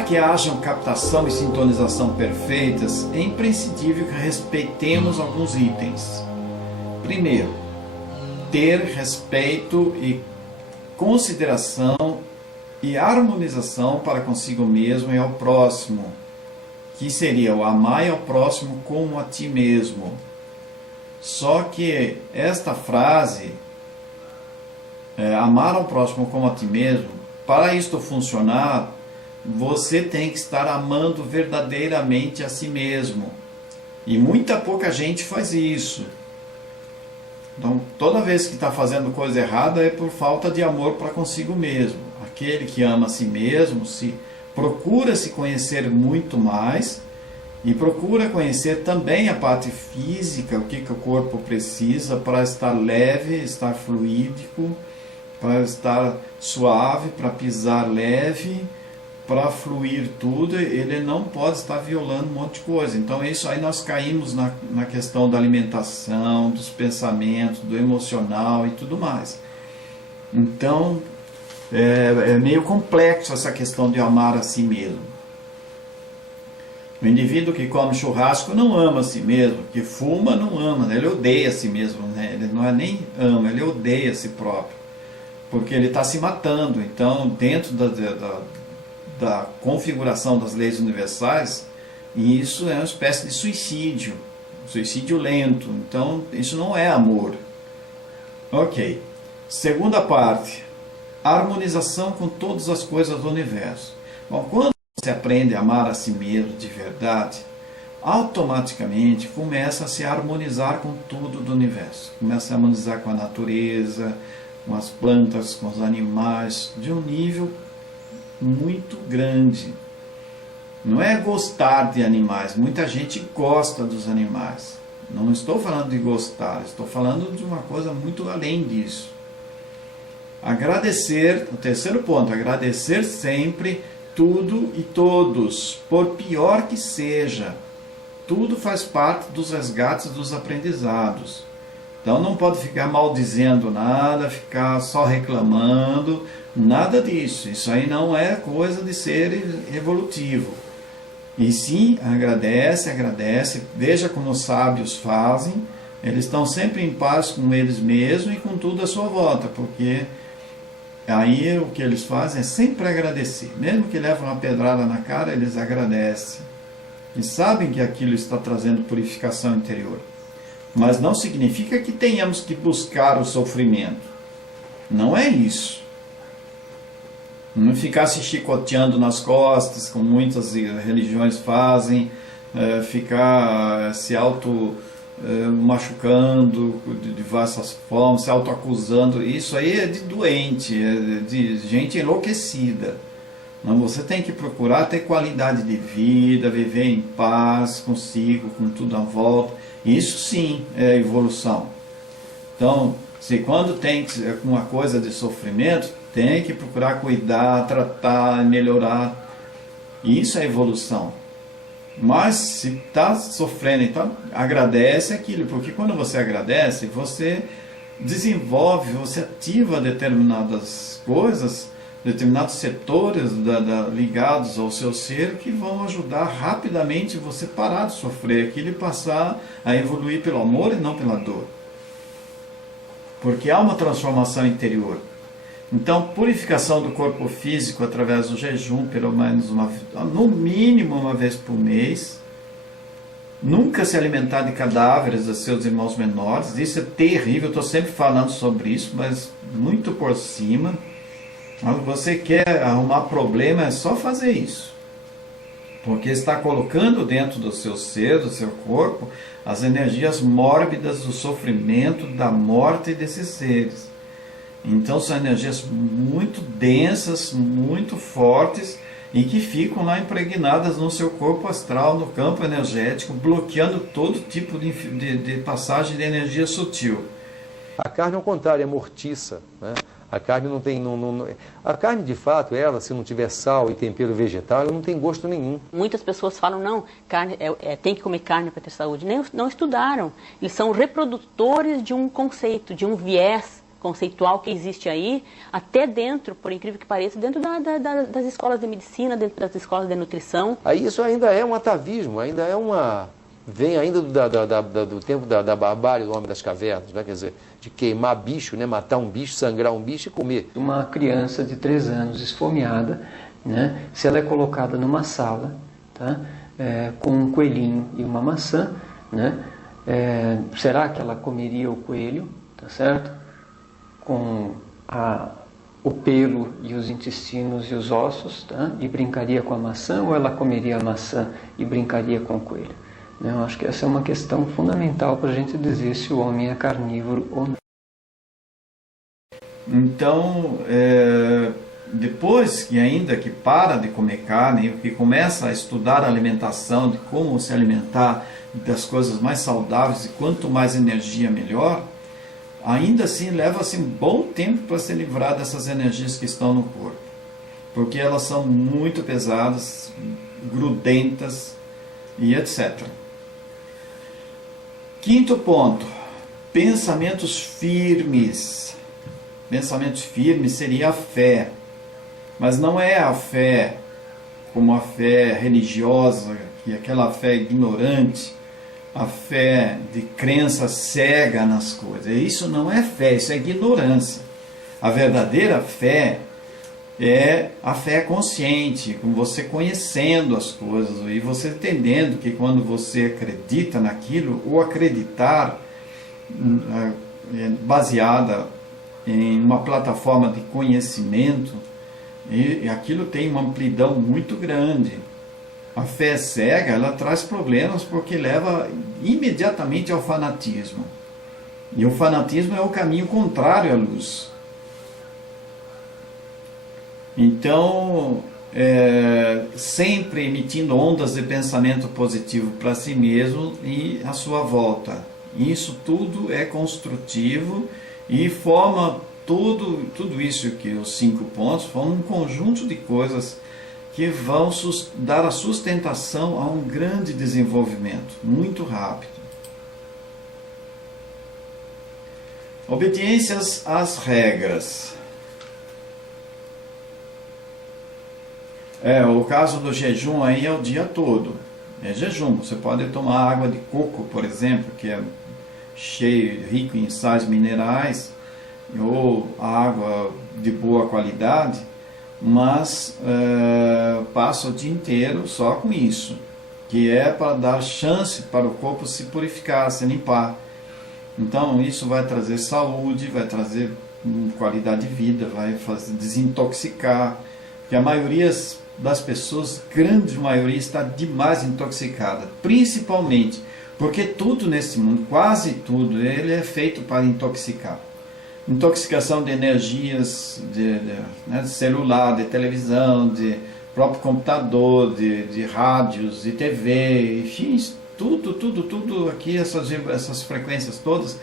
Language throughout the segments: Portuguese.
Para que hajam captação e sintonização perfeitas, é imprescindível que respeitemos alguns itens. Primeiro, ter respeito e consideração e harmonização para consigo mesmo e ao próximo, que seria o amar ao próximo como a ti mesmo. Só que esta frase, amar ao próximo como a ti mesmo, para isto funcionar, você tem que estar amando verdadeiramente a si mesmo. E muita pouca gente faz isso. Então, toda vez que está fazendo coisa errada é por falta de amor para consigo mesmo. Aquele que ama a si mesmo procura se conhecer muito mais e procura conhecer também a parte física, o que o corpo precisa para estar leve, estar fluídico, para estar suave, para pisar leve, para fluir tudo. Ele não pode estar violando um monte de coisa. Então isso aí nós caímos na questão da alimentação, dos pensamentos, do emocional e tudo mais. Então é meio complexo essa questão de amar a si mesmo. O indivíduo que come churrasco não ama a si mesmo, que fuma não ama, ele odeia a si mesmo, né? Ele não é nem ama, ele odeia a si próprio, porque ele está se matando. Então, dentro da configuração das leis universais, isso é uma espécie de suicídio lento. Então, isso não é amor. Ok. Segunda parte, harmonização com todas as coisas do universo. Bom, quando você aprende a amar a si mesmo de verdade, automaticamente começa a se harmonizar com tudo do universo. Começa a harmonizar com a natureza, com as plantas, com os animais, de um nível muito grande. Não é gostar de animais, muita gente gosta dos animais. Não estou falando de gostar, estou falando de uma coisa muito além disso. Agradecer, o terceiro ponto, agradecer sempre tudo e todos, por pior que seja. Tudo faz parte dos resgates dos aprendizados. Então não pode ficar maldizendo nada, ficar só reclamando, nada disso. Isso aí não é coisa de ser evolutivo. E sim, agradece, veja como os sábios fazem. Eles estão sempre em paz com eles mesmos e com tudo à sua volta, porque aí o que eles fazem é sempre agradecer. Mesmo que levem uma pedrada na cara, eles agradecem. E sabem que aquilo está trazendo purificação interior. Mas não significa que tenhamos que buscar o sofrimento. Não é isso. Não ficar se chicoteando nas costas, como muitas religiões fazem, ficar se machucando de diversas formas, se autoacusando. Isso aí é de doente, é de gente enlouquecida. Não, você tem que procurar ter qualidade de vida, viver em paz consigo, com tudo à volta. Isso sim é evolução. Então, se quando tem uma coisa de sofrimento, tem que procurar cuidar, tratar, melhorar. Isso é evolução. Mas se está sofrendo, então agradece aquilo, porque quando você agradece, você desenvolve, você ativa determinadas coisas, determinados setores ligados ao seu ser, que vão ajudar rapidamente você parar de sofrer aquilo e passar a evoluir pelo amor e não pela dor. Porque há uma transformação interior. Então, purificação do corpo físico através do jejum, pelo menos no mínimo uma vez por mês. Nunca se alimentar de cadáveres dos seus irmãos menores. Isso é terrível, estou sempre falando sobre isso, mas muito por cima. Quando você quer arrumar problema, é só fazer isso. Porque está colocando dentro do seu ser, do seu corpo, as energias mórbidas do sofrimento, da morte desses seres. Então são energias muito densas, muito fortes e que ficam lá impregnadas no seu corpo astral, no campo energético, bloqueando todo tipo de passagem de energia sutil. A carne, ao contrário, é mortiça, né? A carne não tem... A carne, de fato, ela, se não tiver sal e tempero vegetal, ela não tem gosto nenhum. Muitas pessoas falam, não, carne, tem que comer carne para ter saúde. Não estudaram. Eles são reprodutores de um conceito, de um viés conceitual que existe aí, até dentro, por incrível que pareça, dentro das escolas de medicina, dentro das escolas de nutrição. Aí isso ainda é um atavismo, ainda é vem ainda do tempo da barbárie do homem das cavernas, né? Quer dizer, de queimar bicho, né? Matar um bicho, sangrar um bicho e comer. Uma criança de 3 anos esfomeada, né? Se ela é colocada numa sala, tá? Com um coelhinho e uma maçã, né? Será que ela comeria o coelho, tá certo? Com o pelo e os intestinos e os ossos, tá? E brincaria com a maçã, ou ela comeria a maçã e brincaria com o coelho? Eu acho que essa é uma questão fundamental para a gente dizer se o homem é carnívoro ou não. Então, depois que para de comer carne, que começa a estudar a alimentação, de como se alimentar das coisas mais saudáveis e quanto mais energia melhor, ainda assim leva-se um bom tempo para se livrar dessas energias que estão no corpo, porque elas são muito pesadas, grudentas e etc. Quinto ponto, pensamentos firmes. Pensamentos firmes seria a fé, mas não é a fé como a fé religiosa, que é aquela fé ignorante, a fé de crença cega nas coisas. Isso não é fé, isso é ignorância. A verdadeira fé é a fé consciente, com você conhecendo as coisas e você entendendo que quando você acredita naquilo, o acreditar baseada em uma plataforma de conhecimento, e aquilo tem uma amplidão muito grande. A fé cega, ela traz problemas porque leva imediatamente ao fanatismo. E o fanatismo é o caminho contrário à luz. Então, sempre emitindo ondas de pensamento positivo para si mesmo e à sua volta. Isso tudo é construtivo e forma tudo isso que os 5 pontos formam um conjunto de coisas que vão dar a sustentação a um grande desenvolvimento, muito rápido. Obediências às regras. O caso do jejum aí é o dia todo. É jejum. Você pode tomar água de coco, por exemplo, que é rico em sais minerais, ou água de boa qualidade, mas passa o dia inteiro só com isso, que é para dar chance para o corpo se purificar, se limpar. Então isso vai trazer saúde, vai trazer qualidade de vida, vai fazer desintoxicar, porque a maioria das pessoas, grande maioria, está demais intoxicada, principalmente porque tudo nesse mundo, quase tudo, ele é feito para intoxicar. Intoxicação de energias, de celular, de televisão, de próprio computador, de rádios, de TV, enfim, tudo aqui, essas frequências todas,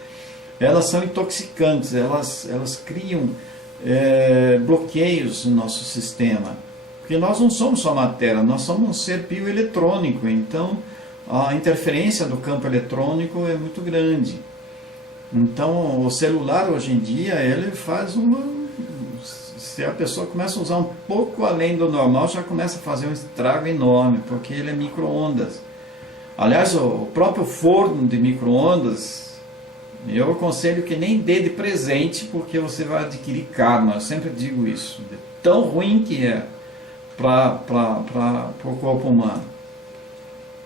elas são intoxicantes, elas criam bloqueios no nosso sistema. Porque nós não somos só matéria, nós somos um ser bioeletrônico, então a interferência do campo eletrônico é muito grande. Então o celular hoje em dia, ele faz se a pessoa começa a usar um pouco além do normal, já começa a fazer um estrago enorme, porque ele é micro-ondas. Aliás, o próprio forno de micro-ondas, eu aconselho que nem dê de presente, porque você vai adquirir karma. Eu sempre digo isso, de tão ruim que é para o corpo humano.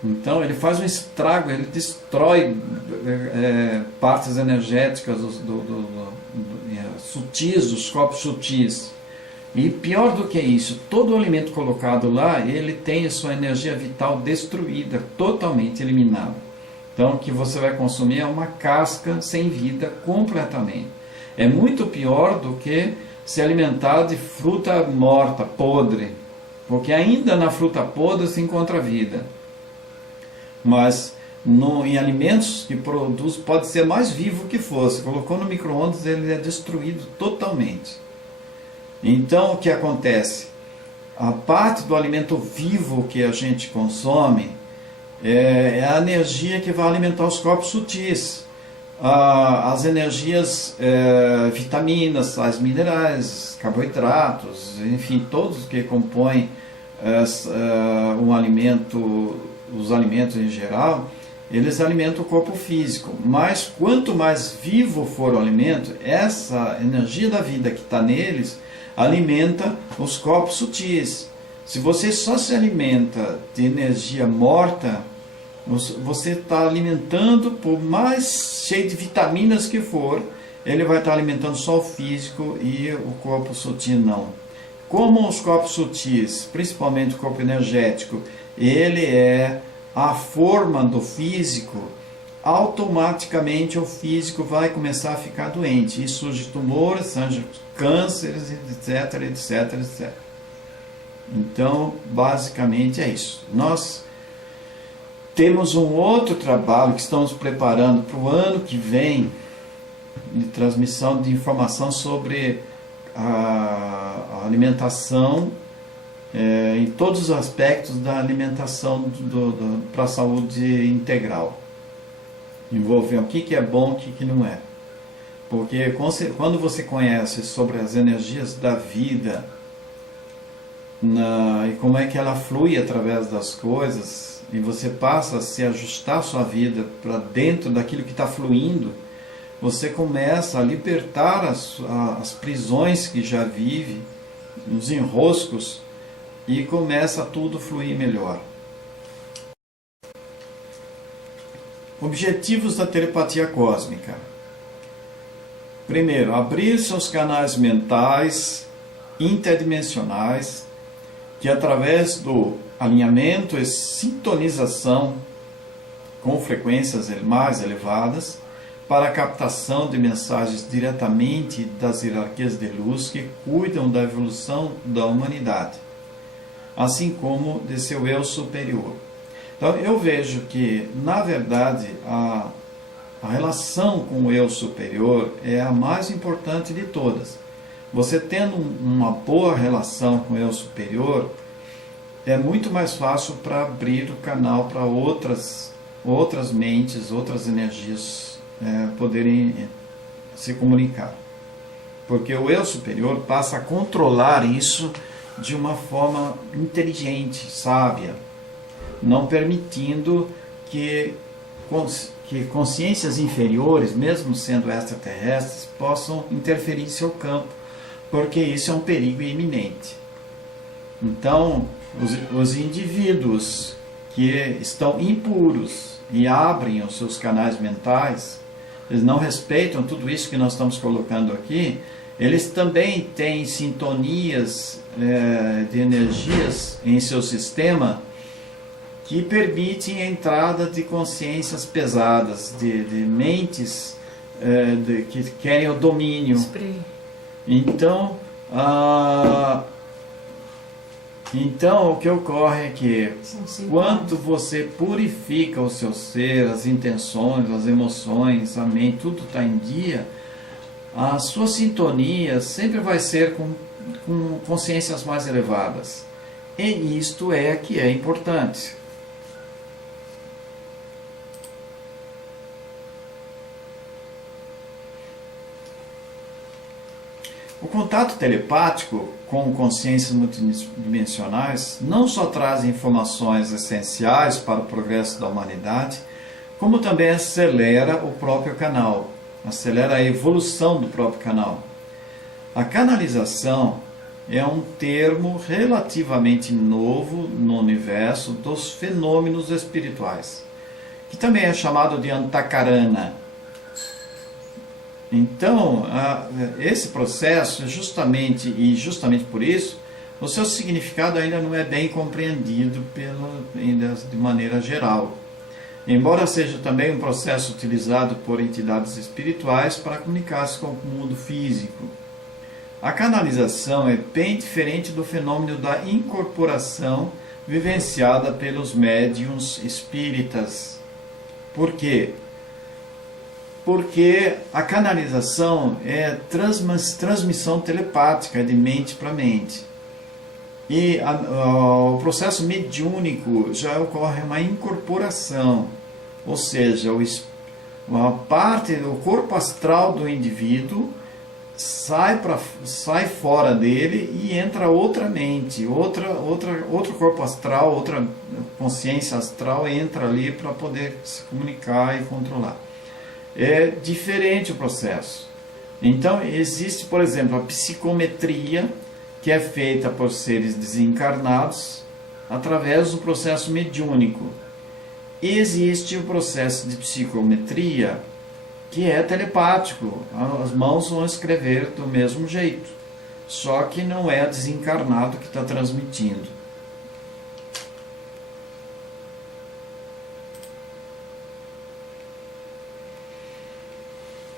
Então ele faz um estrago, ele destrói partes energéticas sutis, dos corpos sutis. E pior do que isso, todo o alimento colocado lá, ele tem a sua energia vital destruída, totalmente eliminada. Então o que você vai consumir é uma casca sem vida completamente. É muito pior do que se alimentar de fruta morta, podre, porque ainda na fruta podre se encontra vida. Mas em alimentos que produz, pode ser mais vivo que fosse, colocou no micro-ondas, ele é destruído totalmente. Então o que acontece? A parte do alimento vivo que a gente consome é a energia que vai alimentar os corpos sutis. as energias, vitaminas, sais minerais, carboidratos, enfim, todos que compõem um alimento, os alimentos em geral, eles alimentam o corpo físico. Mas quanto mais vivo for o alimento, essa energia da vida que está neles alimenta os corpos sutis. Se você só se alimenta de energia morta, você está alimentando, por mais cheio de vitaminas que for, ele vai estar alimentando só o físico e o corpo sutil não. Como os corpos sutis, principalmente o corpo energético, ele é a forma do físico, automaticamente o físico vai começar a ficar doente. E surge tumores, surge cânceres, etc, etc, etc. Então, basicamente é isso. Nós temos um outro trabalho que estamos preparando para o ano que vem, de transmissão de informação sobre a alimentação, em todos os aspectos da alimentação para a saúde integral. Envolver o que é bom e o que não é. Porque quando você conhece sobre as energias da vida e como é que ela flui através das coisas, e você passa a se ajustar a sua vida para dentro daquilo que está fluindo, você começa a libertar as prisões que já vive, os enroscos, e começa tudo a fluir melhor. Objetivos da telepatia cósmica. Primeiro, abrir seus canais mentais interdimensionais, que através do alinhamento e sintonização com frequências mais elevadas, para a captação de mensagens diretamente das hierarquias de luz que cuidam da evolução da humanidade, assim como de seu eu superior. Então eu vejo que, na verdade, a relação com o eu superior é a mais importante de todas. Você tendo uma boa relação com o eu superior, é muito mais fácil para abrir o canal para outras mentes, outras energias poderem se comunicar. Porque o eu superior passa a controlar isso de uma forma inteligente, sábia, não permitindo que consciências inferiores, mesmo sendo extraterrestres, possam interferir em seu campo, porque isso é um perigo iminente. Então, os indivíduos que estão impuros e abrem os seus canais mentais, eles não respeitam tudo isso que nós estamos colocando aqui, eles também têm sintonias de energias em seu sistema que permitem a entrada de consciências pesadas, de mentes que querem o domínio. Então, o que ocorre é que quando você purifica o seu ser, as intenções, as emoções, a mente, tudo está em dia, a sua sintonia sempre vai ser com consciências mais elevadas. E isto é que é importante. O contato telepático com consciências multidimensionais não só traz informações essenciais para o progresso da humanidade, como também acelera o próprio canal, acelera a evolução do próprio canal. A canalização é um termo relativamente novo no universo dos fenômenos espirituais, que também é chamado de Antakarana. Então, esse processo, justamente por isso, o seu significado ainda não é bem compreendido de maneira geral. Embora seja também um processo utilizado por entidades espirituais para comunicar-se com o mundo físico. A canalização é bem diferente do fenômeno da incorporação vivenciada pelos médiuns espíritas. Por quê? Porque a canalização é transmissão telepática de mente para mente. E o processo mediúnico já ocorre uma incorporação, ou seja, o corpo astral do indivíduo sai fora dele e entra outra mente, outro corpo astral, outra consciência astral entra ali para poder se comunicar e controlar. É diferente o processo. Então existe, por exemplo, a psicometria, que é feita por seres desencarnados através do processo mediúnico. Existe o processo de psicometria que é telepático, as mãos vão escrever do mesmo jeito, só que não é desencarnado que está transmitindo.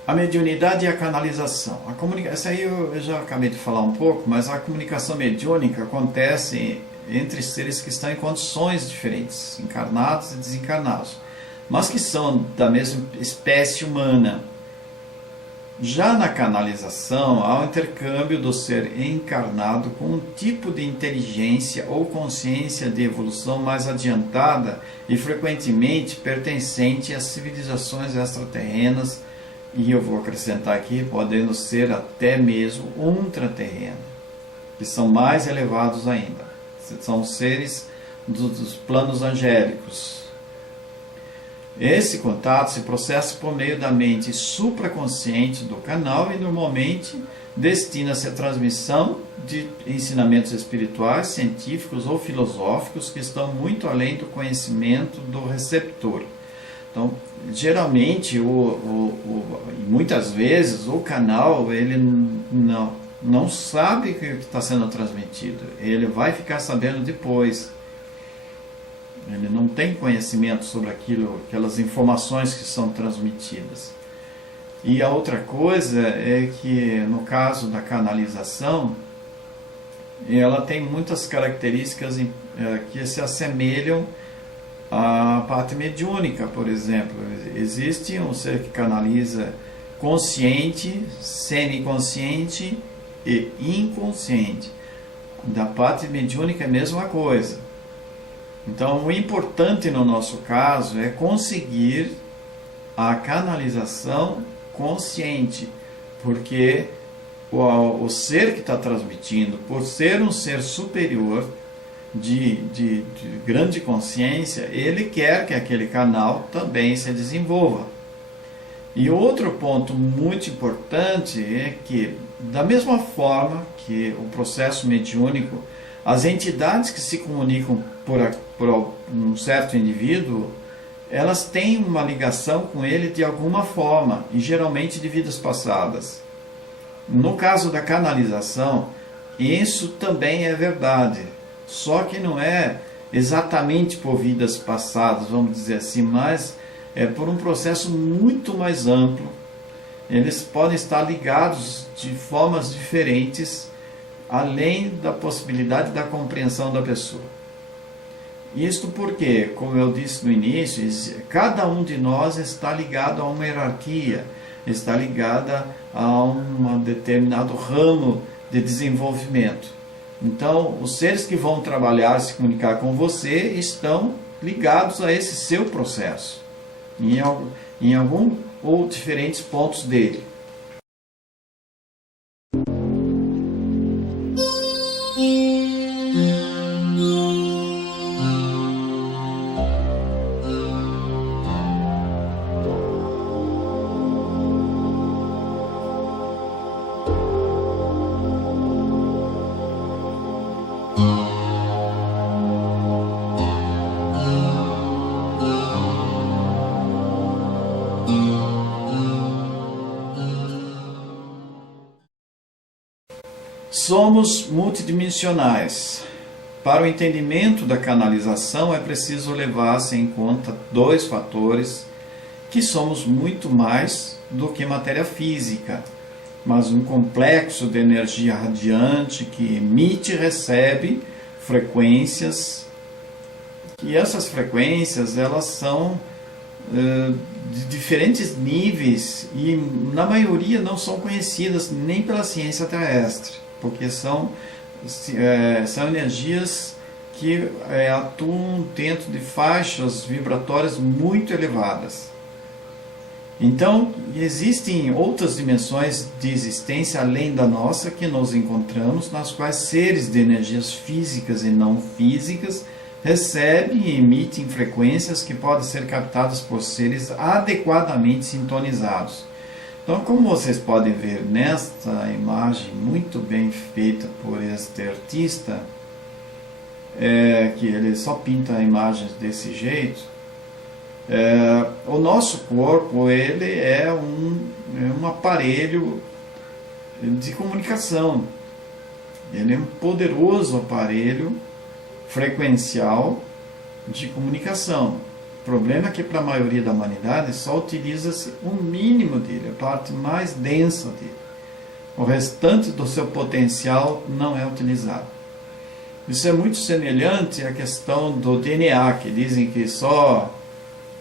A mediunidade e a canalização. Essa aí eu já acabei de falar um pouco, mas a comunicação mediúnica acontece entre seres que estão em condições diferentes, encarnados e desencarnados, mas que são da mesma espécie humana. Já na canalização, há o intercâmbio do ser encarnado com um tipo de inteligência ou consciência de evolução mais adiantada e frequentemente pertencente às civilizações extraterrenas, e eu vou acrescentar aqui, podendo ser até mesmo ultraterrenos, que são mais elevados ainda. São seres dos planos angélicos. Esse contato se processa por meio da mente supraconsciente do canal e normalmente destina-se à transmissão de ensinamentos espirituais, científicos ou filosóficos que estão muito além do conhecimento do receptor. Então, geralmente, muitas vezes, o canal ele não sabe o que está sendo transmitido. Ele vai ficar sabendo depois. Ele não tem conhecimento sobre aquelas informações que são transmitidas. E a outra coisa é que, no caso da canalização, ela tem muitas características que se assemelham à parte mediúnica, por exemplo. Existe um ser que canaliza consciente, semiconsciente e inconsciente. Da parte mediúnica é a mesma coisa. Então, o importante no nosso caso é conseguir a canalização consciente, porque o ser que está transmitindo, por ser um ser superior, de grande consciência, ele quer que aquele canal também se desenvolva. E outro ponto muito importante é que, da mesma forma que o processo mediúnico, as entidades que se comunicam por um certo indivíduo, elas têm uma ligação com ele de alguma forma, e geralmente de vidas passadas. No caso da canalização, isso também é verdade, só que não é exatamente por vidas passadas, vamos dizer assim, mas é por um processo muito mais amplo. Eles podem estar ligados de formas diferentes, além da possibilidade da compreensão da pessoa. Isto porque, como eu disse no início, cada um de nós está ligado a uma hierarquia, está ligada a um determinado ramo de desenvolvimento. Então, os seres que vão trabalhar, se comunicar com você, estão ligados a esse seu processo, em algum ou diferentes pontos dele. Somos multidimensionais. Para o entendimento da canalização é preciso levar-se em conta dois fatores, que somos muito mais do que matéria física, mas um complexo de energia radiante que emite e recebe frequências, e essas frequências elas são de diferentes níveis e na maioria não são conhecidas nem pela ciência terrestre, porque são energias que atuam dentro de faixas vibratórias muito elevadas. Então, existem outras dimensões de existência além da nossa que nos encontramos, nas quais seres de energias físicas e não físicas recebem e emitem frequências que podem ser captadas por seres adequadamente sintonizados. Então, como vocês podem ver nesta imagem muito bem feita por este artista, que ele só pinta imagens desse jeito, o nosso corpo ele é um aparelho de comunicação. Ele é um poderoso aparelho frequencial de comunicação. O problema é que para a maioria da humanidade só utiliza-se o mínimo dele, a parte mais densa dele. O restante do seu potencial não é utilizado. Isso é muito semelhante à questão do DNA, que dizem que só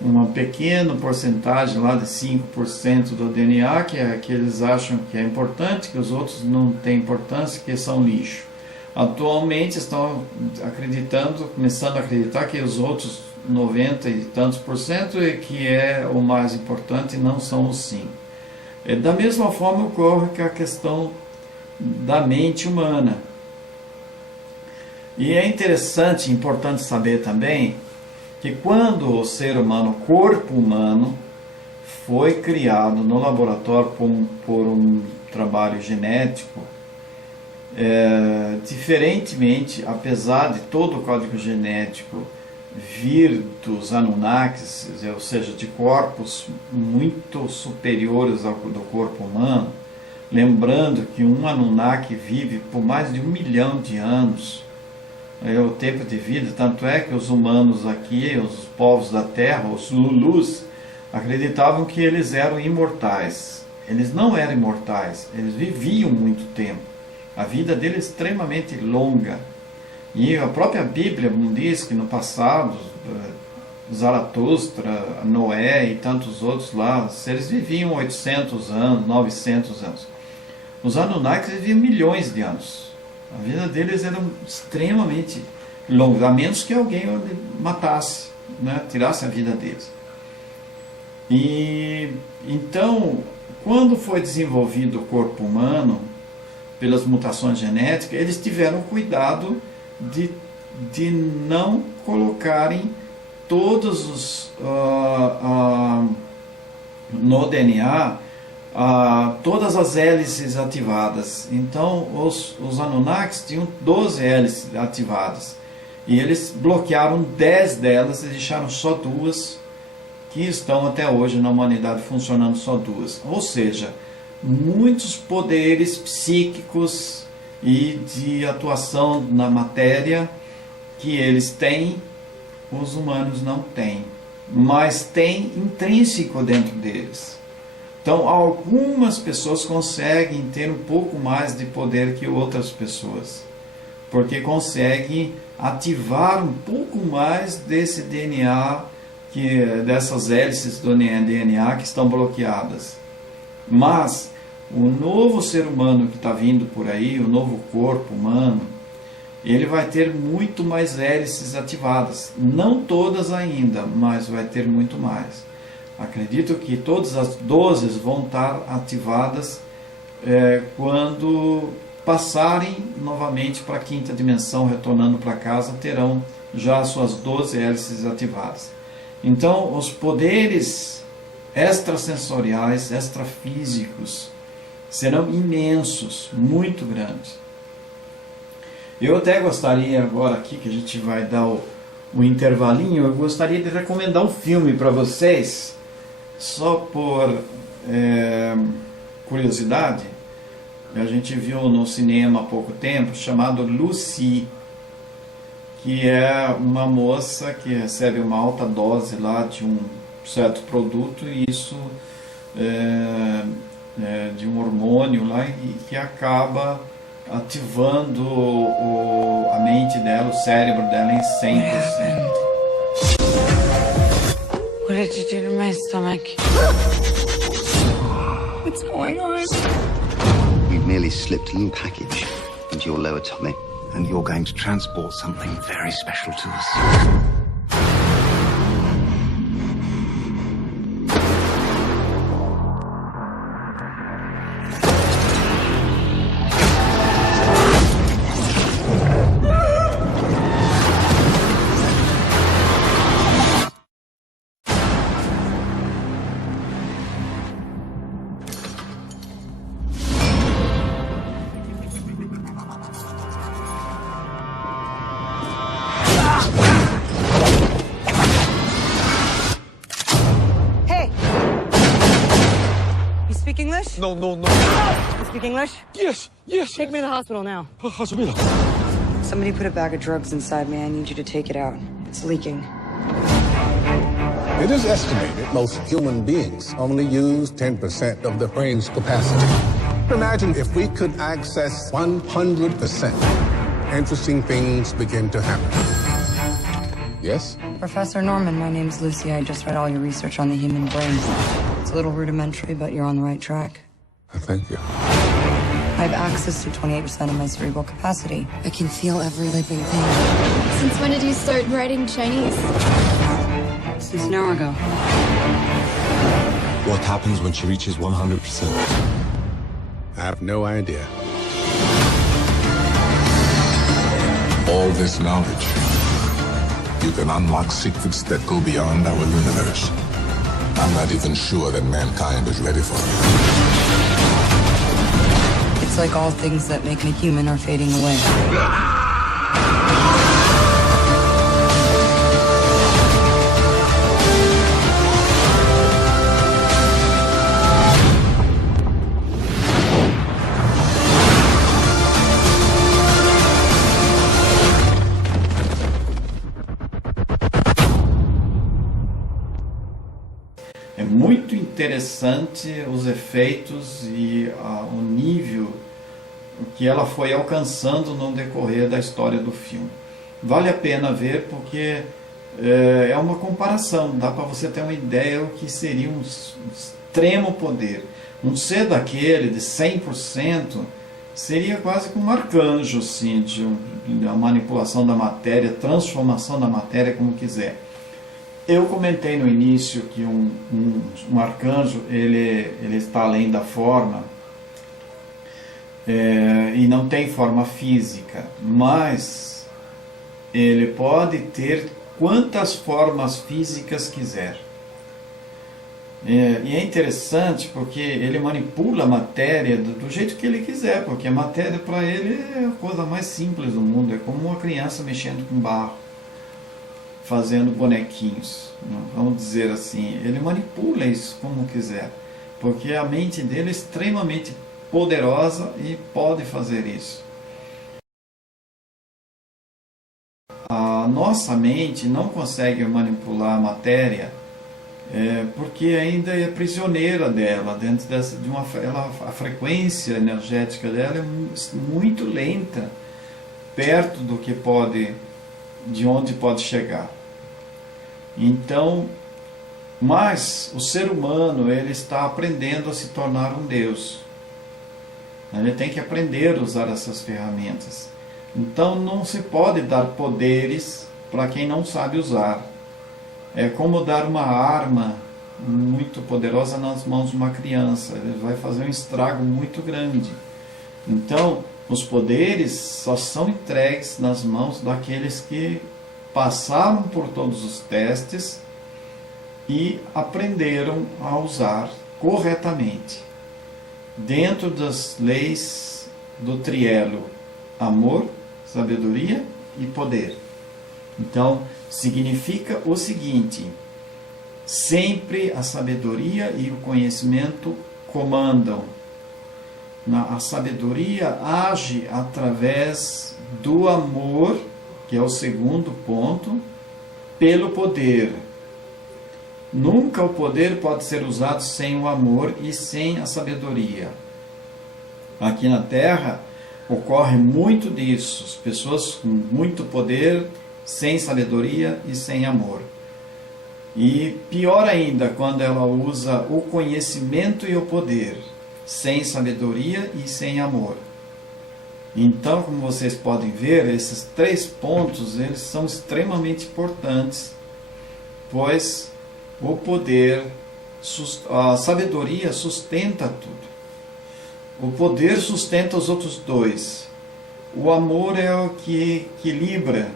uma pequena porcentagem lá de 5% do DNA que eles acham que é importante, que os outros não têm importância, que são lixo. Atualmente estão começando a acreditar que os outros 90 e tantos % é que é o mais importante e não são os 5. Da mesma forma ocorre com a questão da mente humana. E é interessante, importante saber também, que quando o ser humano, o corpo humano, foi criado no laboratório por um trabalho genético, diferentemente, apesar de todo o código genético vir dos Anunnakis, ou seja, de corpos muito superiores ao do corpo humano, lembrando que um Anunnaki vive por mais de 1 milhão de anos, é o tempo de vida, tanto é que os humanos aqui, os povos da Terra, os Lulus, acreditavam que eles eram imortais. Eles não eram imortais, eles viviam muito tempo. A vida deles é extremamente longa. E a própria Bíblia diz que no passado, Zaratustra, Noé e tantos outros lá, eles viviam 800 anos, 900 anos. Os Anunnakis viviam milhões de anos. A vida deles era extremamente longa, a menos que alguém matasse, né, tirasse a vida deles. E então, quando foi desenvolvido o corpo humano, pelas mutações genéticas, eles tiveram cuidado de não colocarem todos os no DNA todas as hélices ativadas. Então os Anunnakis tinham 12 hélices ativadas e eles bloquearam 10 delas e deixaram só 2 que estão até hoje na humanidade funcionando, só 2. Ou seja, muitos poderes psíquicos e de atuação na matéria que eles têm, os humanos não têm, mas tem intrínseco dentro deles. Então, algumas pessoas conseguem ter um pouco mais de poder que outras pessoas, porque conseguem ativar um pouco mais desse DNA, dessas hélices do DNA que estão bloqueadas. Mas o novo ser humano que está vindo por aí, o novo corpo humano, ele vai ter muito mais hélices ativadas. Não todas ainda, mas vai ter muito mais. Acredito que todas as 12 vão estar ativadas quando passarem novamente para a 5ª dimensão, retornando para casa, terão já as suas 12 hélices ativadas. Então, os poderes extrasensoriais, extrafísicos, serão imensos, muito grandes. Eu até gostaria, agora aqui que a gente vai dar o intervalinho, eu gostaria de recomendar um filme para vocês, só por curiosidade. A gente viu no cinema há pouco tempo, chamado Lucy, que é uma moça que recebe uma alta dose lá de um certo produto, e isso de um hormônio lá, e que acaba ativando a mente dela, o cérebro dela em 100%. What did you do to my stomach? What's going on? You've merely slipped a little package into your lower tummy. And you're going to transport something very special to us. English? No. You speak English? Yes. Take me to the hospital now. Hospital. Somebody put a bag of drugs inside me. I need you to take it out. It's leaking. It is estimated most human beings only use 10% of their brain's capacity. Imagine if we could access 100%. Interesting things begin to happen. Yes? Professor Norman, my name's Lucy. I just read all your research on the human brain. It's a little rudimentary, but you're on the right track. Thank you. I have access to 28% of my cerebral capacity. I can feel every living thing. Since when did you start writing Chinese? Since an hour ago. What happens when she reaches 100%? I have no idea. All this knowledge, you can unlock secrets that go beyond our universe. I'm not even sure that mankind is ready for it. It's like all things that make me human are fading away. É muito interessante os efeitos e o nível que ela foi alcançando no decorrer da história do filme. Vale a pena ver porque é uma comparação, dá para você ter uma ideia do que seria um extremo poder. Um ser daquele de 100% seria quase como um arcanjo assim, de uma manipulação da matéria, transformação da matéria como quiser. Eu comentei no início que um arcanjo ele está além da forma e não tem forma física, mas ele pode ter quantas formas físicas quiser. E é interessante porque ele manipula a matéria do jeito que ele quiser, porque a matéria para ele é a coisa mais simples do mundo, é como uma criança mexendo com barro, fazendo bonequinhos, vamos dizer assim. Ele manipula isso como quiser, porque a mente dele é extremamente poderosa e pode fazer isso. A nossa mente não consegue manipular a matéria porque ainda é prisioneira dela, dentro a frequência energética dela é muito lenta, perto do que de onde pode chegar. Então, mas o ser humano ele está aprendendo a se tornar um Deus. Ele tem que aprender a usar essas ferramentas. Então não se pode dar poderes para quem não sabe usar. É como dar uma arma muito poderosa nas mãos de uma criança. Ele vai fazer um estrago muito grande. Então, os poderes só são entregues nas mãos daqueles que passaram por todos os testes e aprenderam a usar corretamente, dentro das leis do trielo: amor, sabedoria e poder. Então, significa o seguinte: sempre a sabedoria e o conhecimento comandam. A sabedoria age através do amor, que é o segundo ponto, pelo poder. Nunca o poder pode ser usado sem o amor e sem a sabedoria. Aqui na Terra ocorre muito disso, as pessoas com muito poder, sem sabedoria e sem amor. E pior ainda, quando ela usa o conhecimento e o poder, sem sabedoria e sem amor. Então, como vocês podem ver, esses 3 pontos eles são extremamente importantes, pois o poder, a sabedoria sustenta tudo. O poder sustenta os outros dois. O amor é o que equilibra.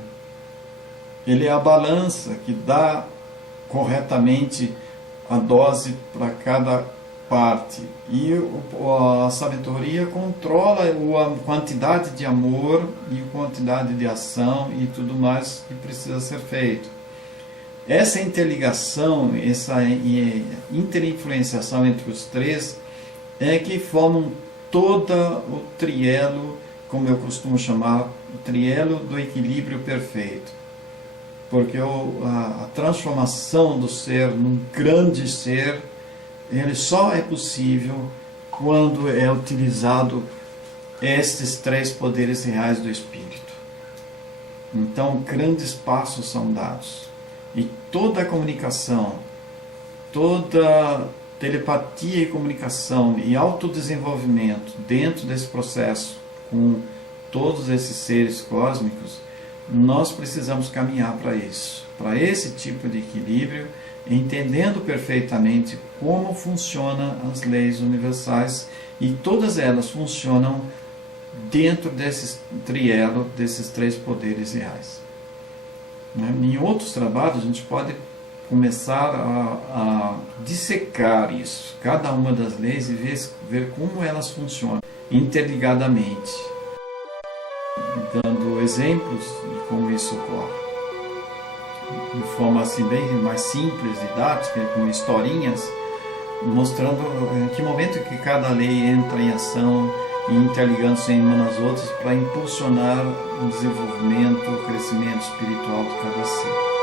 Ele é a balança que dá corretamente a dose para cada parte. E a sabedoria controla a quantidade de amor e a quantidade de ação e tudo mais que precisa ser feito. Essa interligação, essa interinfluenciação entre os três é que formam todo o trielo, como eu costumo chamar, o trielo do equilíbrio perfeito. Porque a transformação do ser num grande ser, ele só é possível quando é utilizado estes três poderes reais do Espírito. Então, grandes passos são dados. E toda a comunicação, toda telepatia e comunicação e autodesenvolvimento dentro desse processo com todos esses seres cósmicos, nós precisamos caminhar para isso, para esse tipo de equilíbrio, entendendo perfeitamente como funcionam as leis universais, e todas elas funcionam dentro desse trielo, desses três poderes reais. Em outros trabalhos a gente pode começar a dissecar isso, cada uma das leis, e ver como elas funcionam interligadamente, dando exemplos de como isso ocorre, de forma assim bem mais simples, didática, com historinhas, mostrando em que momento que cada lei entra em ação e interligando-se uma nas outras para impulsionar o desenvolvimento, o crescimento espiritual de cada ser.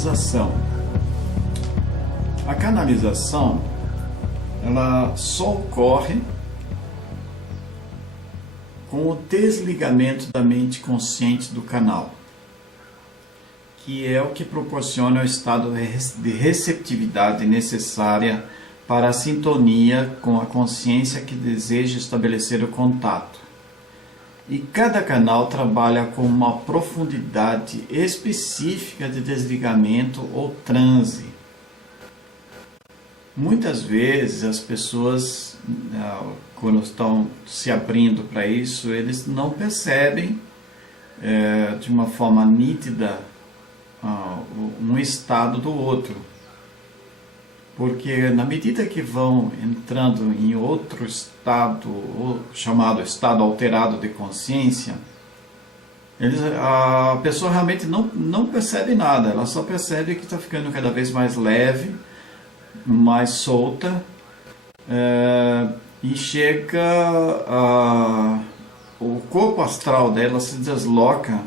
canalização. A canalização, ela só ocorre com o desligamento da mente consciente do canal, que é o que proporciona o estado de receptividade necessária para a sintonia com a consciência que deseja estabelecer o contato. E cada canal trabalha com uma profundidade específica de desligamento ou transe. Muitas vezes as pessoas, quando estão se abrindo para isso, eles não percebem de uma forma nítida um estado do outro. Porque na medida que vão entrando em outro estado, chamado estado alterado de consciência, a pessoa realmente não percebe nada, ela só percebe que está ficando cada vez mais leve, mais solta, e chega o corpo astral dela se desloca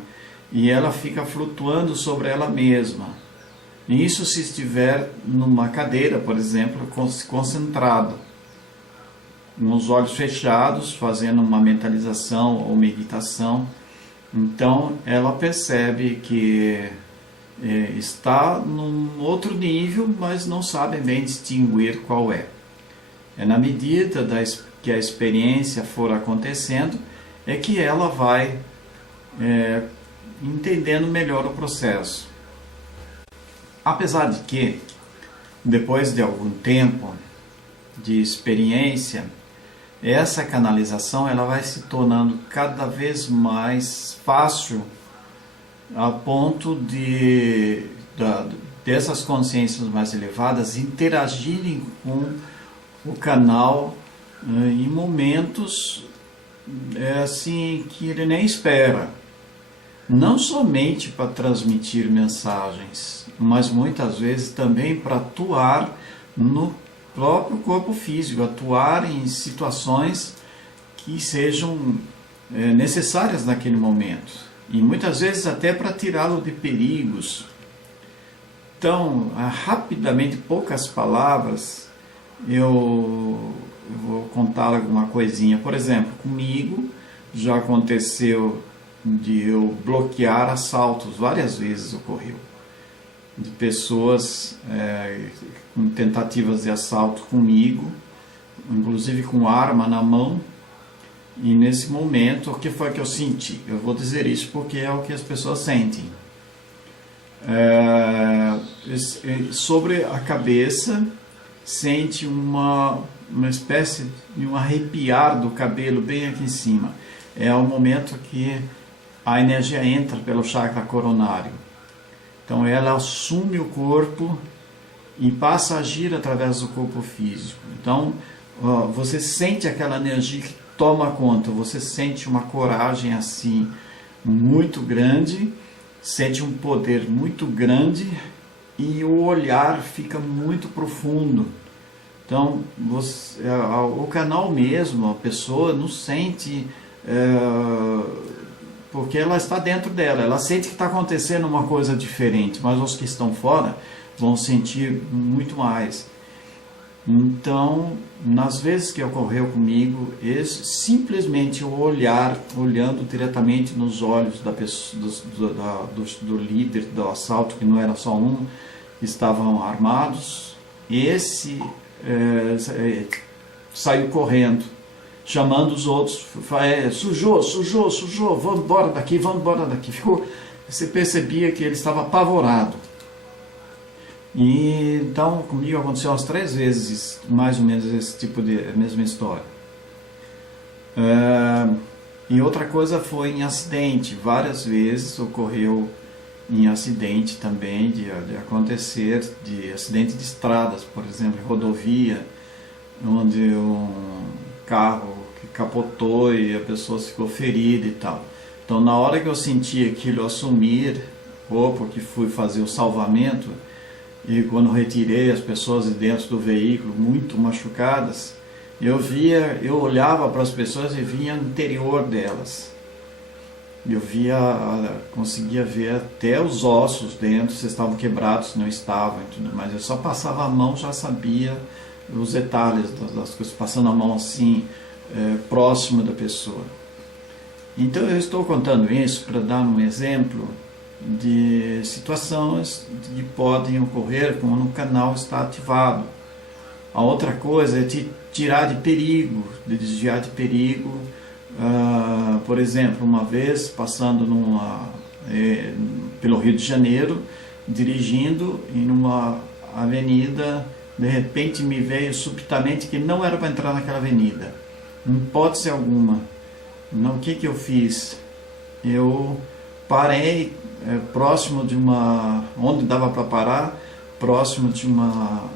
e ela fica flutuando sobre ela mesma. E isso se estiver numa cadeira, por exemplo, concentrado, com os olhos fechados, fazendo uma mentalização ou meditação. Então ela percebe que está num outro nível, mas não sabe bem distinguir qual é. É na medida que a experiência for acontecendo, é que ela vai entendendo melhor o processo. Apesar de que, depois de algum tempo de experiência, essa canalização ela vai se tornando cada vez mais fácil, a ponto dessas consciências mais elevadas interagirem com o canal em momentos assim que ele nem espera. Não somente para transmitir mensagens, mas muitas vezes também para atuar no próprio corpo físico, atuar em situações que sejam necessárias naquele momento. E muitas vezes até para tirá-lo de perigos. Então, rapidamente, poucas palavras, eu vou contar alguma coisinha. Por exemplo, comigo já aconteceu de eu bloquear assaltos, várias vezes ocorreu, de pessoas com tentativas de assalto comigo, inclusive com arma na mão, e nesse momento, o que foi que eu senti? Eu vou dizer isso porque é o que as pessoas sentem. Sobre a cabeça, sente uma espécie de um arrepiar do cabelo bem aqui em cima. É o momento que a energia entra pelo chakra coronário. Então ela assume o corpo e passa a agir através do corpo físico. Então você sente aquela energia que toma conta, você sente uma coragem assim muito grande, sente um poder muito grande e o olhar fica muito profundo. Então o canal mesmo, a pessoa não sente... porque ela está dentro dela, ela sente que está acontecendo uma coisa diferente, mas os que estão fora vão sentir muito mais. Então, nas vezes que ocorreu comigo, simplesmente o olhar, olhando diretamente nos olhos da pessoa, do líder do assalto, que não era só um, que estavam armados, saiu correndo, chamando os outros, sujou, vamos embora daqui. Você percebia que ele estava apavorado. E então comigo aconteceu umas 3 vezes, mais ou menos esse tipo de mesma história. E outra coisa foi em acidente, várias vezes ocorreu em acidente também, de acontecer, de acidente de estradas, por exemplo, rodovia, onde um carro que capotou e a pessoa ficou ferida e tal. Então na hora que eu senti aquilo assumir o corpo, que fui fazer o salvamento, e quando retirei as pessoas de dentro do veículo muito machucadas, eu olhava para as pessoas e via o interior delas. Eu conseguia ver até os ossos dentro, se estavam quebrados, não estavam, mas eu só passava a mão, já sabia os detalhes das coisas, passando a mão assim, próximo da pessoa. Então eu estou contando isso para dar um exemplo de situações que podem ocorrer quando o canal está ativado. A outra coisa é te tirar de perigo, de desviar de perigo. Por exemplo, uma vez passando pelo Rio de Janeiro, dirigindo em uma avenida, de repente me veio subitamente que não era para entrar naquela avenida, em hipótese alguma. O que eu fiz? Eu parei próximo de onde dava para parar, próximo de uma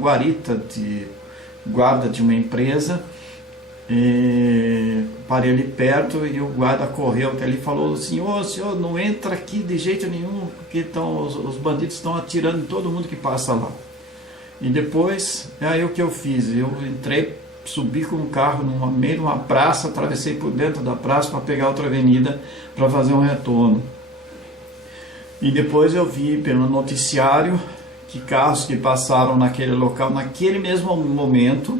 guarita de guarda de uma empresa. Parei ali perto e o guarda correu até ali e falou: senhor, não entra aqui de jeito nenhum, porque os bandidos estão atirando em todo mundo que passa lá. E depois, aí o que eu fiz? Eu entrei, subi com o carro no meio de uma praça, atravessei por dentro da praça para pegar outra avenida para fazer um retorno. E depois eu vi pelo noticiário que carros que passaram naquele local, naquele mesmo momento,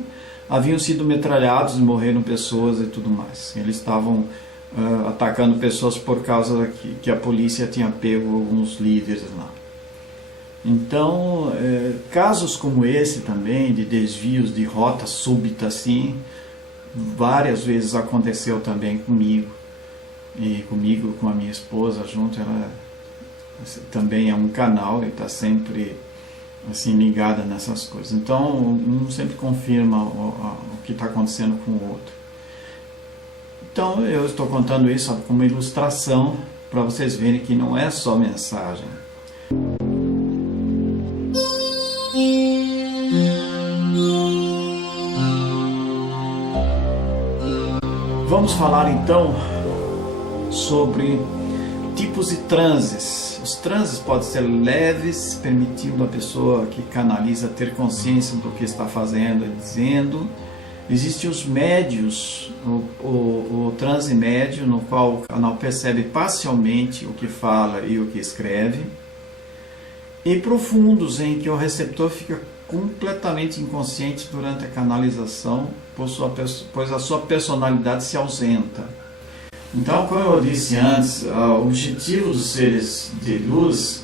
haviam sido metralhados e morreram pessoas e tudo mais. Eles estavam atacando pessoas por causa que a polícia tinha pego alguns líderes lá. Então, casos como esse também, de desvios de rota súbita assim, várias vezes aconteceu também comigo. E comigo, com a minha esposa junto, ela também é um canal e está sempre assim ligada nessas coisas. Então um sempre confirma o que está acontecendo com o outro. Então eu estou contando isso como ilustração para vocês verem que não é só mensagem. Vamos falar então sobre tipos de transes. Os transes podem ser leves, permitindo a pessoa que canaliza ter consciência do que está fazendo e dizendo. Existem os médios, o transe médio, no qual o canal percebe parcialmente o que fala e o que escreve. E profundos, em que o receptor fica completamente inconsciente durante a canalização, pois a sua personalidade se ausenta. Então, como eu disse antes, o objetivo dos seres de luz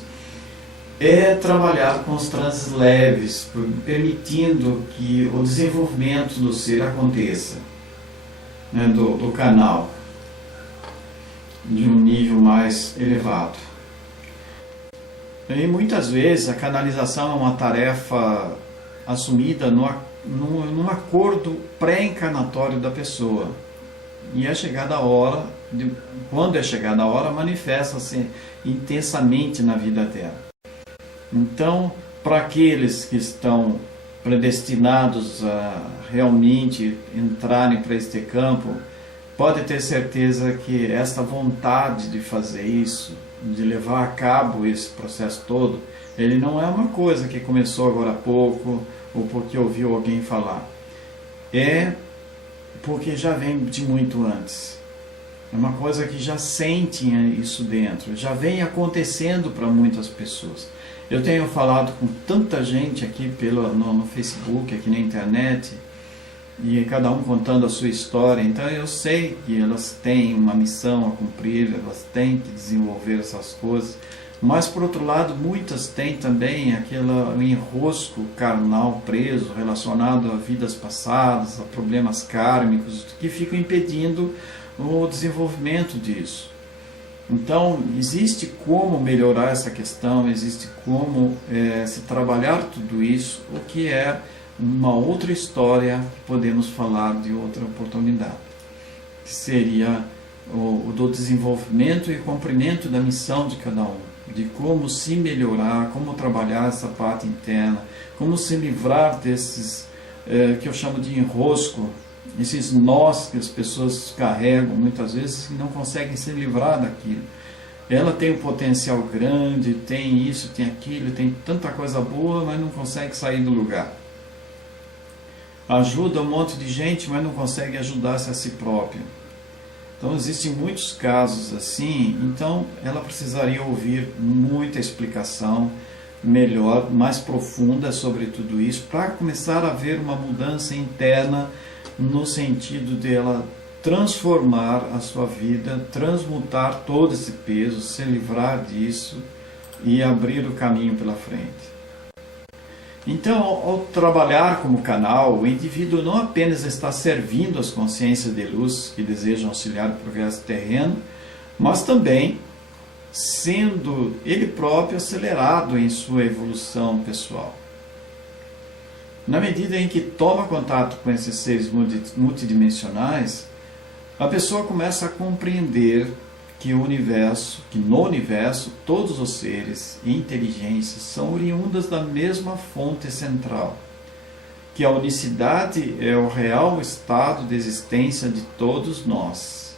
é trabalhar com os transes leves, permitindo que o desenvolvimento do ser aconteça, né, do canal, de um nível mais elevado. E muitas vezes a canalização é uma tarefa assumida num acordo pré-encarnatório da pessoa. E é chegada a hora, quando é chegada a hora, manifesta-se intensamente na vida dela. Então, para aqueles que estão predestinados a realmente entrarem para este campo, pode ter certeza que esta vontade de fazer isso, de levar a cabo esse processo todo, ele não é uma coisa que começou agora há pouco, ou porque ouviu alguém falar. É porque já vem de muito antes. É uma coisa que já sentem isso dentro, já vem acontecendo para muitas pessoas. Eu tenho falado com tanta gente aqui no Facebook, aqui na internet, e cada um contando a sua história. Então eu sei que elas têm uma missão a cumprir, elas têm que desenvolver essas coisas, mas por outro lado muitas têm também aquele enrosco carnal preso, relacionado a vidas passadas, a problemas kármicos, que ficam impedindo o desenvolvimento disso. Então existe como melhorar essa questão, existe como se trabalhar tudo isso, o que é uma outra história que podemos falar de outra oportunidade, que seria o do desenvolvimento e cumprimento da missão de cada um, de como se melhorar, como trabalhar essa parte interna, como se livrar desses que eu chamo de enrosco, esses nós que as pessoas carregam muitas vezes e não conseguem se livrar daquilo. Ela tem um potencial grande, tem isso, tem aquilo, tem tanta coisa boa, mas não consegue sair do lugar. Ajuda um monte de gente, mas não consegue ajudar-se a si próprio. Então existem muitos casos assim, então ela precisaria ouvir muita explicação melhor, mais profunda sobre tudo isso, para começar a ver uma mudança interna no sentido de ela transformar a sua vida, transmutar todo esse peso, se livrar disso e abrir o caminho pela frente. Então, ao trabalhar como canal, o indivíduo não apenas está servindo as consciências de luz que desejam auxiliar o progresso terreno, mas também sendo ele próprio acelerado em sua evolução pessoal. Na medida em que toma contato com esses seres multidimensionais, a pessoa começa a compreender que no universo, todos os seres e inteligências são oriundas da mesma fonte central, que a unicidade é o real estado de existência de todos nós.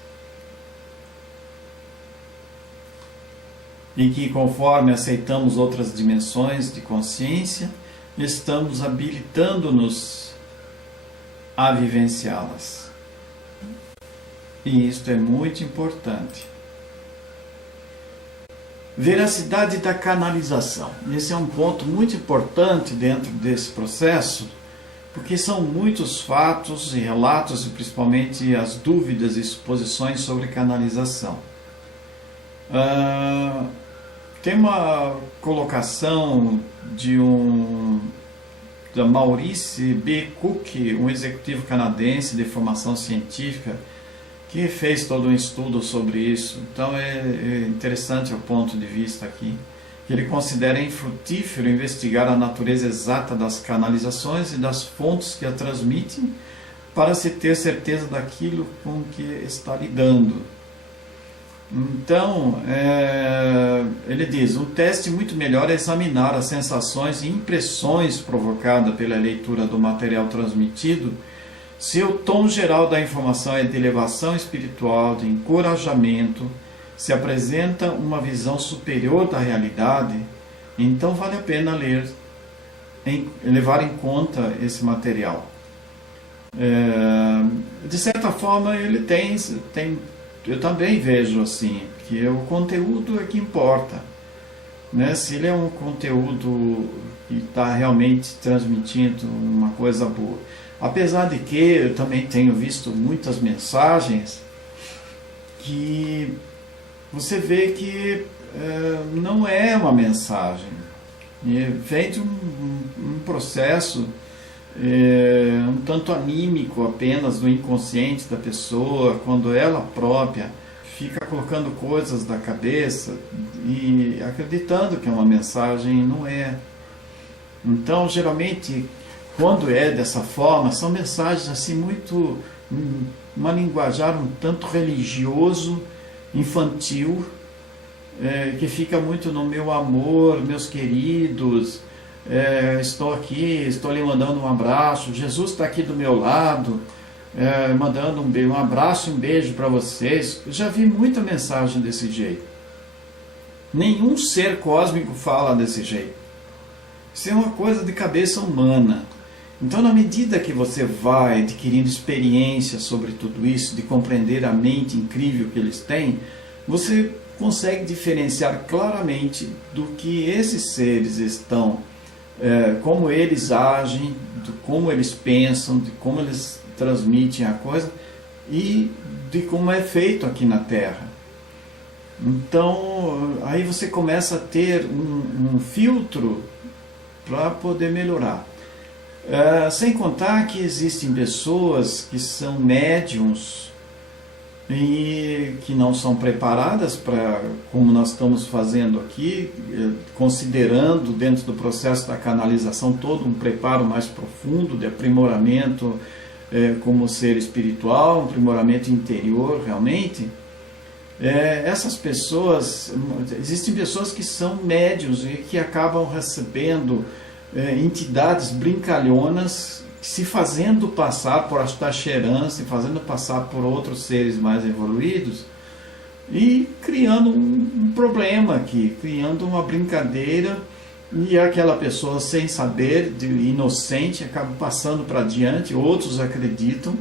E que, conforme aceitamos outras dimensões de consciência, estamos habilitando-nos a vivenciá-las. E isto é muito importante. Veracidade da canalização. Esse é um ponto muito importante dentro desse processo, porque são muitos fatos e relatos, e principalmente as dúvidas e suposições sobre canalização. Tem uma colocação da Maurice B. Cook, um executivo canadense de formação científica, que fez todo um estudo sobre isso. Então é interessante o ponto de vista aqui. Ele considera infrutífero investigar a natureza exata das canalizações e das fontes que a transmitem para se ter certeza daquilo com que está lidando. Então, ele diz, um teste muito melhor é examinar as sensações e impressões provocadas pela leitura do material transmitido. Se o tom geral da informação é de elevação espiritual, de encorajamento, se apresenta uma visão superior da realidade, então vale a pena levar em conta esse material. De certa forma, ele tem, eu também vejo assim, que o conteúdo é que importa, né? Se ele é um conteúdo que está realmente transmitindo uma coisa boa. Apesar de que eu também tenho visto muitas mensagens que você vê que não é uma mensagem, vem de um processo um tanto anímico apenas do inconsciente da pessoa, quando ela própria fica colocando coisas da cabeça e acreditando que é uma mensagem, não é. Então, geralmente, quando é dessa forma, são mensagens assim muito, uma linguajar um tanto religioso, infantil, que fica muito no meu amor, meus queridos, estou aqui, estou lhe mandando um abraço, Jesus está aqui do meu lado, mandando um abraço e um beijo para vocês. Eu já vi muita mensagem desse jeito. Nenhum ser cósmico fala desse jeito. Isso é uma coisa de cabeça humana. Então, na medida que você vai adquirindo experiência sobre tudo isso, de compreender a mente incrível que eles têm, você consegue diferenciar claramente do que esses seres estão, como eles agem, de como eles pensam, de como eles transmitem a coisa e de como é feito aqui na Terra. Então, aí você começa a ter um filtro para poder melhorar. Sem contar que existem pessoas que são médiums e que não são preparadas para, como nós estamos fazendo aqui, considerando dentro do processo da canalização todo um preparo mais profundo de aprimoramento como ser espiritual, um aprimoramento interior realmente. Essas pessoas, existem pessoas que são médiums e que acabam recebendo entidades brincalhonas se fazendo passar por Astacheran, se fazendo passar por outros seres mais evoluídos e criando um problema aqui, criando uma brincadeira, e aquela pessoa sem saber, inocente, acaba passando para adiante, outros acreditam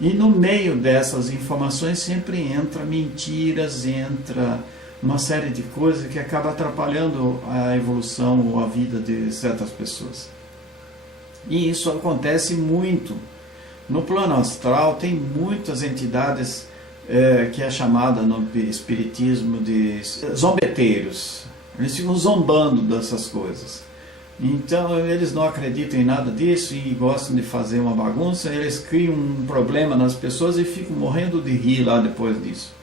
E no meio dessas informações sempre entra mentiras, entra uma série de coisas que acaba atrapalhando a evolução ou a vida de certas pessoas. E isso acontece muito. No plano astral tem muitas entidades que é chamada no espiritismo de zombeteiros. Eles ficam zombando dessas coisas. Então eles não acreditam em nada disso e gostam de fazer uma bagunça. Eles criam um problema nas pessoas e ficam morrendo de rir lá depois disso.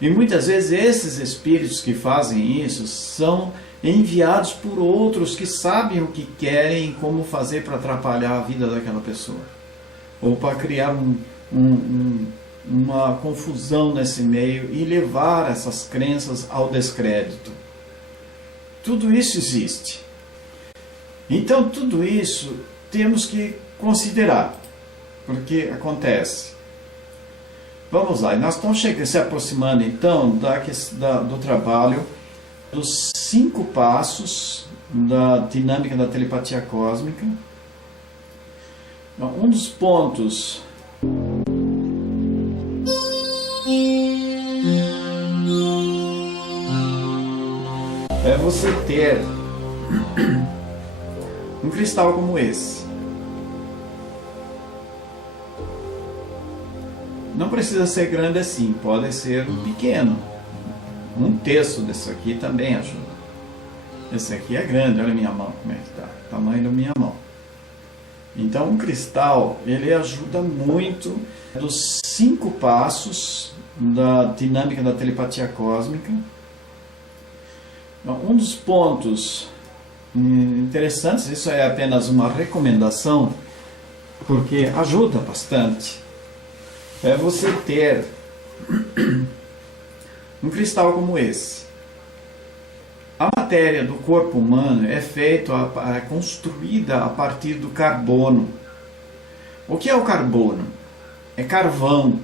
E muitas vezes esses espíritos que fazem isso são enviados por outros que sabem o que querem e como fazer para atrapalhar a vida daquela pessoa. Ou para criar uma confusão nesse meio e levar essas crenças ao descrédito. Tudo isso existe. Então tudo isso temos que considerar, porque acontece. Vamos lá, nós estamos se aproximando então do trabalho dos 5 passos da dinâmica da telepatia cósmica. Um dos pontos é você ter um cristal como esse. Não precisa ser grande assim, pode ser pequeno. Um terço desse aqui também ajuda. Esse aqui é grande, olha a minha mão como é que está, tamanho da minha mão. Então um cristal, ele ajuda muito dos 5 passos da dinâmica da telepatia cósmica. Um dos pontos interessantes, isso é apenas uma recomendação, porque ajuda bastante, é você ter um cristal como esse. A matéria do corpo humano é construída a partir do carbono. O que é o carbono? É carvão.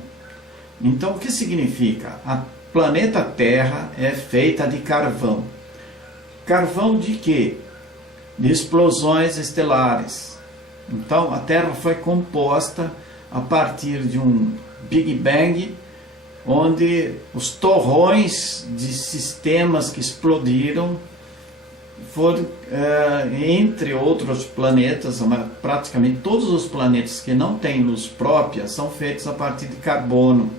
Então o que significa? A planeta Terra é feita de carvão. Carvão de quê? De explosões estelares. Então a Terra foi composta a partir de um Big Bang, onde os torrões de sistemas que explodiram foram, entre outros planetas, praticamente todos os planetas que não têm luz própria são feitos a partir de carbono.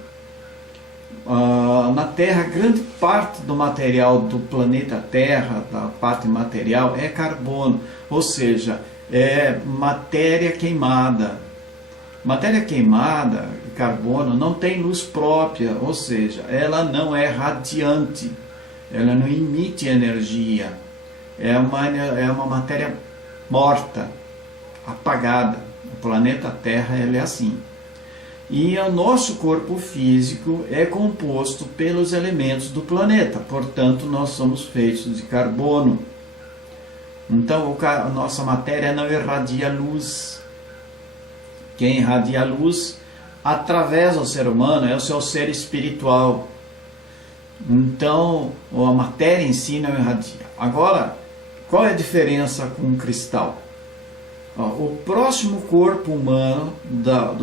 Na Terra, grande parte do material do planeta Terra, da parte material, é carbono, ou seja, é matéria queimada. Matéria queimada, carbono, não tem luz própria, ou seja, ela não é radiante, ela não emite energia, é uma matéria morta, apagada. O planeta Terra ele é assim. E o nosso corpo físico é composto pelos elementos do planeta, portanto nós somos feitos de carbono. Então a nossa matéria não irradia luz. Quem irradia luz através do ser humano é o seu ser espiritual. Então a matéria em si não irradia. Agora, qual é a diferença com o cristal? O próximo corpo humano da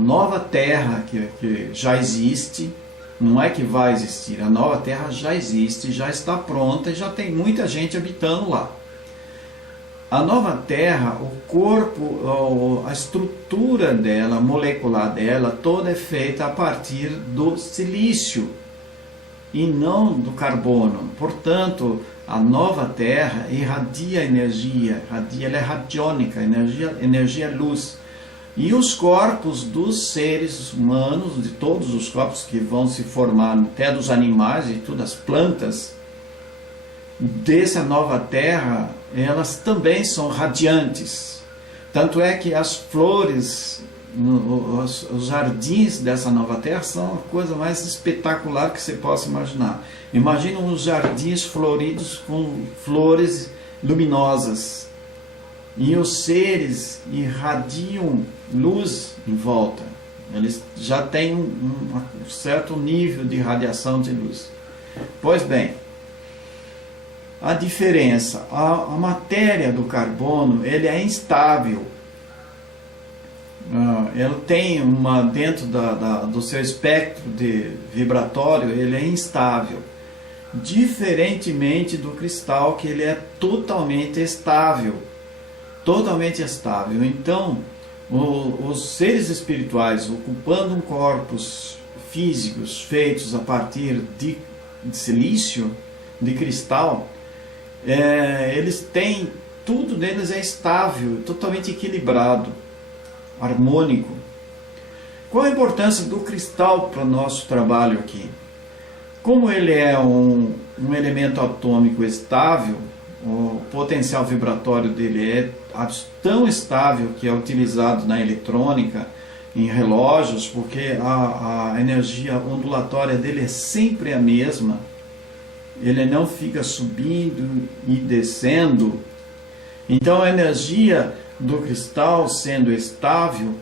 nova Terra que já existe, não é que vai existir, a nova Terra já existe, já está pronta e já tem muita gente habitando lá. A nova Terra, o corpo, a estrutura dela, a molecular dela, toda é feita a partir do silício e não do carbono. Portanto, a nova Terra irradia energia, ela é radiônica, energia luz. E os corpos dos seres humanos, de todos os corpos que vão se formar, até dos animais e todas as plantas, dessa nova Terra, elas também são radiantes. Tanto é que as flores, os jardins dessa nova Terra são a coisa mais espetacular que você possa imaginar. Imagina uns jardins floridos com flores luminosas. E os seres irradiam luz em volta. Eles já têm um certo nível de radiação de luz. Pois bem, a diferença, a matéria do carbono, ele é instável. ela tem dentro do seu espectro de vibratório, ele é instável. Diferentemente do cristal, que ele é totalmente estável. Totalmente estável. Então, os seres espirituais ocupando um corpos físicos feitos a partir de silício, de cristal, eles têm, tudo neles é estável, totalmente equilibrado, harmônico. Qual a importância do cristal para o nosso trabalho aqui? Como ele é um elemento atômico estável, o potencial vibratório dele é tão estável que é utilizado na eletrônica, em relógios, porque a energia ondulatória dele é sempre a mesma. Ele não fica subindo e descendo. Então a energia do cristal, sendo estável,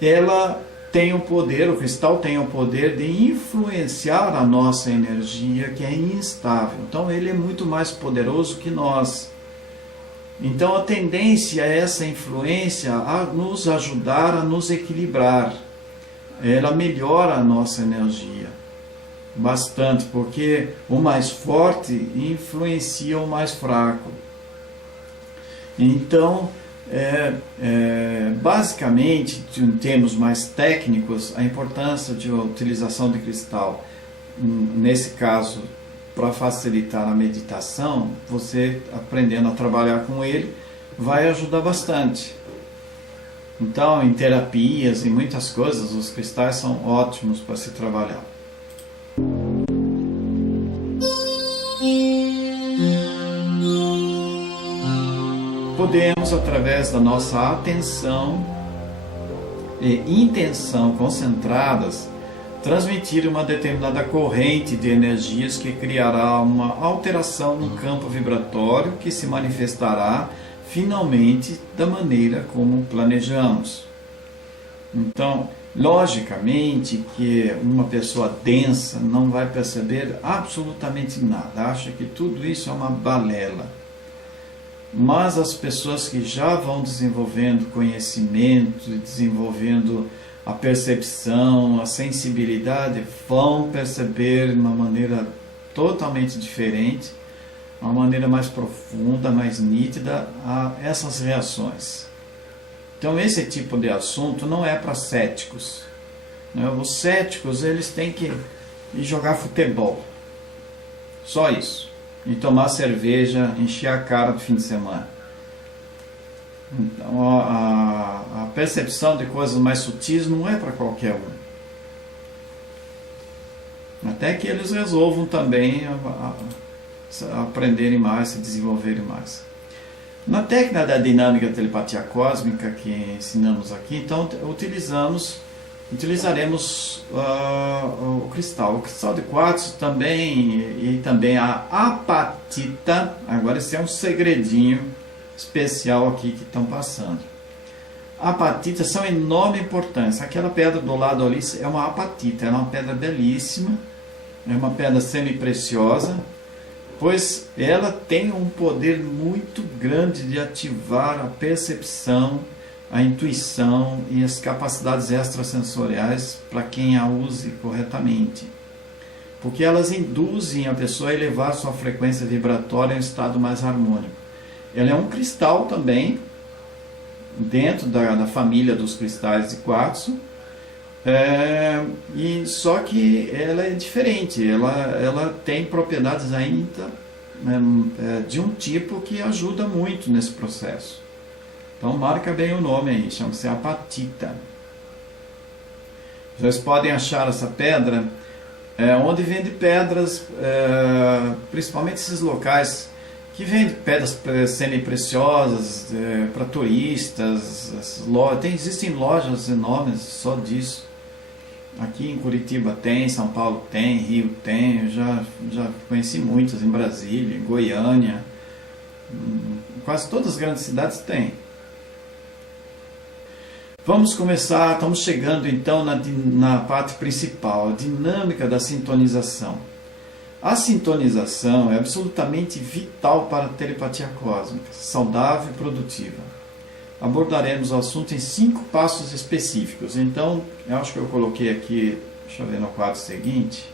ela tem o poder, o cristal tem o poder de influenciar a nossa energia, que é instável. Então ele é muito mais poderoso que nós. Então a tendência é essa influência a nos ajudar a nos equilibrar. Ela melhora a nossa energia bastante, porque o mais forte influencia o mais fraco. Então, basicamente, em termos mais técnicos, a importância de utilização de cristal, nesse caso, para facilitar a meditação, você aprendendo a trabalhar com ele, vai ajudar bastante. Então, em terapias e muitas coisas, os cristais são ótimos para se trabalhar. Podemos, através da nossa atenção e intenção concentradas, transmitir uma determinada corrente de energias que criará uma alteração no campo vibratório que se manifestará finalmente da maneira como planejamos. Então, logicamente que uma pessoa densa não vai perceber absolutamente nada, acha que tudo isso é uma balela. Mas as pessoas que já vão desenvolvendo conhecimento, desenvolvendo a percepção, a sensibilidade, vão perceber de uma maneira totalmente diferente, uma maneira mais profunda, mais nítida, essas reações. Então esse tipo de assunto não é para céticos. Os céticos, eles têm que ir jogar futebol. Só isso. E tomar cerveja, encher a cara do fim de semana. Então, a percepção de coisas mais sutis não é para qualquer um. Até que eles resolvam também aprenderem mais, se desenvolverem mais. Na técnica da dinâmica da telepatia cósmica que ensinamos aqui, então utilizaremos o cristal de quartzo também, e também a apatita. Agora esse é um segredinho especial aqui que estão passando. Apatitas são de enorme importância. Aquela pedra do lado ali é uma apatita, é uma pedra belíssima, é uma pedra semi-preciosa, pois ela tem um poder muito grande de ativar a percepção, a intuição e as capacidades extrasensoriais para quem a use corretamente. Porque elas induzem a pessoa a elevar sua frequência vibratória em um estado mais harmônico. Ela é um cristal também, dentro da família dos cristais de quartzo, e só que ela é diferente, ela tem propriedades ainda de um tipo que ajuda muito nesse processo. Então marca bem o nome aí, chama-se apatita. Vocês podem achar essa pedra onde vende pedras, principalmente esses locais que vendem pedras semi-preciosas para turistas. Existem lojas enormes só disso. Aqui em Curitiba tem, São Paulo tem, Rio tem, eu já conheci muitas em Brasília, em Goiânia, quase todas as grandes cidades tem. Vamos começar, estamos chegando então na parte principal, a dinâmica da sintonização. A sintonização é absolutamente vital para a telepatia cósmica, saudável e produtiva. abordaremos o assunto em 5 passos específicos. Então, eu acho que eu coloquei aqui, deixa eu ver no quadro seguinte.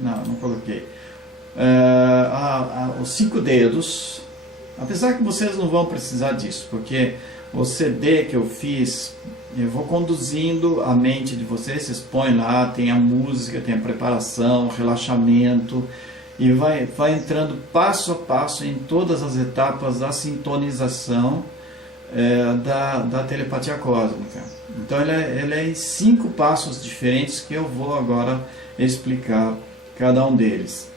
Não coloquei. Os 5 dedos, apesar que vocês não vão precisar disso, porque o CD que eu fiz, eu vou conduzindo a mente de vocês põem lá, tem a música, tem a preparação, o relaxamento, e vai entrando passo a passo em todas as etapas da sintonização da telepatia cósmica. Então ele é em 5 passos diferentes que eu vou agora explicar cada um deles.